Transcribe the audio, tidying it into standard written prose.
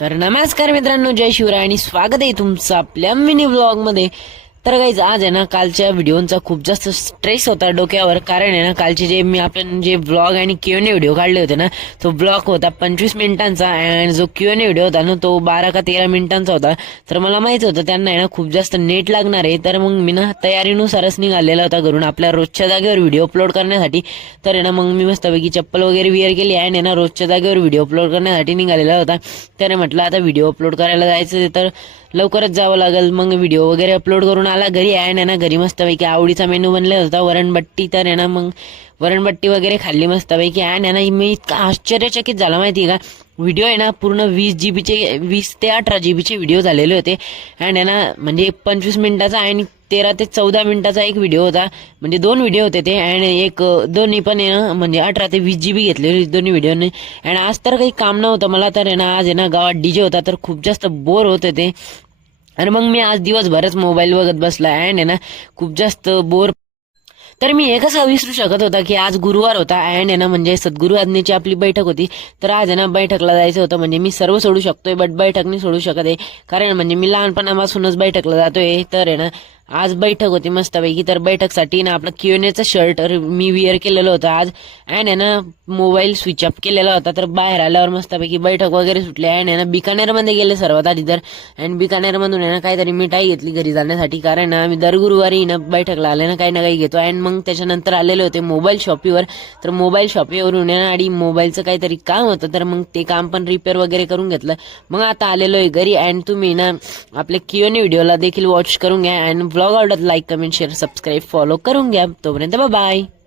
तर नमस्कार मित्रांनो, जय शिवराय आणि स्वागत आहे तुमचं आपल्या मिनी व्लॉग मध्ये। तर गाईज आज आहे ना, कालच्या व्हिडिओचा खूप जास्त स्ट्रेस होता डोक्यावर, कारण आहे ना कालचे जे आपण जे व्लॉग आणि Q&A व्हिडिओ काढले होते ना, तो व्लॉग होता 25 मिनिटांचा आणि जो Q&A व्हिडिओ होता ना तो 12 का 13 मिनिटांचा होता। तर मला माहित होतं त्यांना आहे ना खूप जास्त नेट लागणार आहे, तर मग मी ना तयारीनुसारच निघालेला होता घरून आपल्या रोजच्या जागेवर व्हिडिओ अपलोड करण्यासाठी। तर आहे ना मग मी मस्तपैकी चप्पल वगैरे वेअर केली आणि आहे ना रोजच्या जागेवर व्हिडिओ अपलोड करण्यासाठी निघालेला होता। तर म्हटलं आता व्हिडिओ अपलोड करायला जायचं तर लवकरच जावं लागेल। मग व्हिडिओ वगैरे अपलोड करून आला घरी आहे ना, घरी मस्तपैकी आवडीचा मेनू बनला होता वरणबट्टी। तर आहे ना मग वरणबट्टी वगैरे खाल्ली मस्तपैकी आणि ना मी इतका आश्चर्यचकित झाला माहिती आहे का, व्हिडिओ आहे ना पूर्ण 20 GB 20 ते 18 GB व्हिडिओ झालेले होते आणि ना म्हणजे 25 मिनिटाचा आणि 13 ते 14 मिनिटाचा एक व्हिडिओ होता, म्हणजे दोन व्हिडिओ होते ते आणि एक दोन्ही पण आहे ना म्हणजे 18 ते 20 GB घेतलेले दोन्ही व्हिडिओने। आणि आज तर काही काम नव्हतं मला, तर आहे ना आज आहे ना गावात DJ होता, तर खूप जास्त बोर होत होते आणि मग मी आज दिवसभरच मोबाईल बघत बसला आणि ना खूप जास्त बोर। तर मी हे कसं विसरू शकत होता की आज गुरुवार होता आणि ना म्हणजे सद्गुरू आज्ञेची आपली बैठक होती। तर आज आहे ना बैठकला जायचं होतं, म्हणजे मी सर्व सोडू शकतोय बट बैठक नाही सोडू शकत आहे, कारण म्हणजे मी लहानपणापासूनच बैठकला जातोय। तर आहे ना आज बैठक होती मस्तपैकी, तर बैठकसाठी ना आपलं Q&Aचं शर्ट मी विअर केलेलं होतं आज आणि ना मोबाईल स्विच ऑफ केलेला होता। तर बाहेर आल्यावर मस्तपैकी बैठक वगैरे सुटली आणि ना बिकानेरमध्ये गेले सर्वात आधी तर, आणि बिकानेरमधून आहे ना काहीतरी मिठाई घेतली घरी जाण्यासाठी, कारण ना आम्ही दर गुरुवारी ना बैठकला आले ना काही ना काही घेतो। आणि मग त्याच्यानंतर आलेले होते मोबाईल शॉपीवर, तर मोबाईल शॉपीवरून आणि मोबाईलचं काहीतरी काम होतं, तर मग ते काम पण रिपेअर वगैरे करून घेतलं। मग आता आलेलो आहे घरी आणि तुम्ही ना आपले Q&A व्हिडिओला देखील वॉच करून घ्या आणि व्लॉग आवडत like comment share subscribe follow करून घ्या। तोपर्यंत बाय बाय।